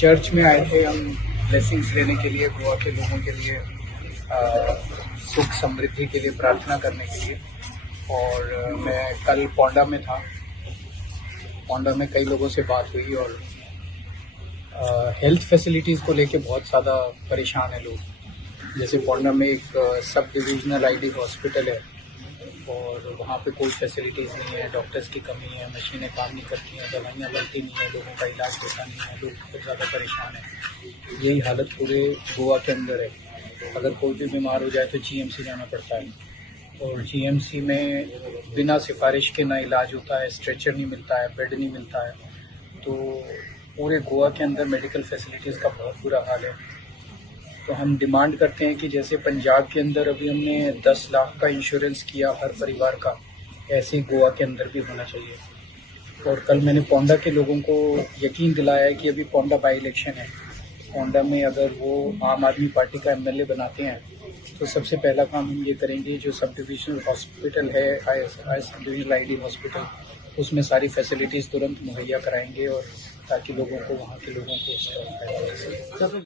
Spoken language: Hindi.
चर्च में आए थे हम ब्लेसिंग्स लेने के लिए, गोवा के लोगों के लिए सुख समृद्धि के लिए प्रार्थना करने के लिए। और मैं कल पोंडा में था। पोंडा में कई लोगों से बात हुई और हेल्थ फैसिलिटीज़ को लेके बहुत ज़्यादा परेशान है लोग। जैसे पोंडा में एक सब डिविजनल आईडी हॉस्पिटल है और वहाँ पे कोई फैसिलिटीज़ नहीं है, डॉक्टर्स की कमी है, मशीनें काम नहीं करती हैं, दवाइयाँ बनती नहीं हैं, लोगों का इलाज होता नहीं है, लोग बहुत ज़्यादा परेशान हैं। यही हालत पूरे गोवा के अंदर है। अगर कोई भी बीमार हो जाए तो जीएमसी जाना पड़ता है और जीएमसी में बिना सिफारिश के ना इलाज होता है, स्ट्रेचर नहीं मिलता है, बेड नहीं मिलता है। तो पूरे गोवा के अंदर मेडिकल फैसिलिटीज़ का बहुत बुरा हाल है। तो हम डिमांड करते हैं कि जैसे पंजाब के अंदर अभी हमने 10 लाख का इंश्योरेंस किया हर परिवार का, ऐसे ही गोवा के अंदर भी होना चाहिए। और कल मैंने पोंडा के लोगों को यकीन दिलाया है कि अभी पोंडा बाई इलेक्शन है। पोंडा में अगर वो आम आदमी पार्टी का एमएलए बनाते हैं तो सबसे पहला काम हम ये करेंगे, जो सब डिविजनल हॉस्पिटल है, आई सब डिविजनल आईडी हॉस्पिटल, उसमें सारी फैसिलिटीज़ तुरंत मुहैया कराएंगे और ताकि लोगों को, वहाँ के लोगों को उसका फायदा हो सके।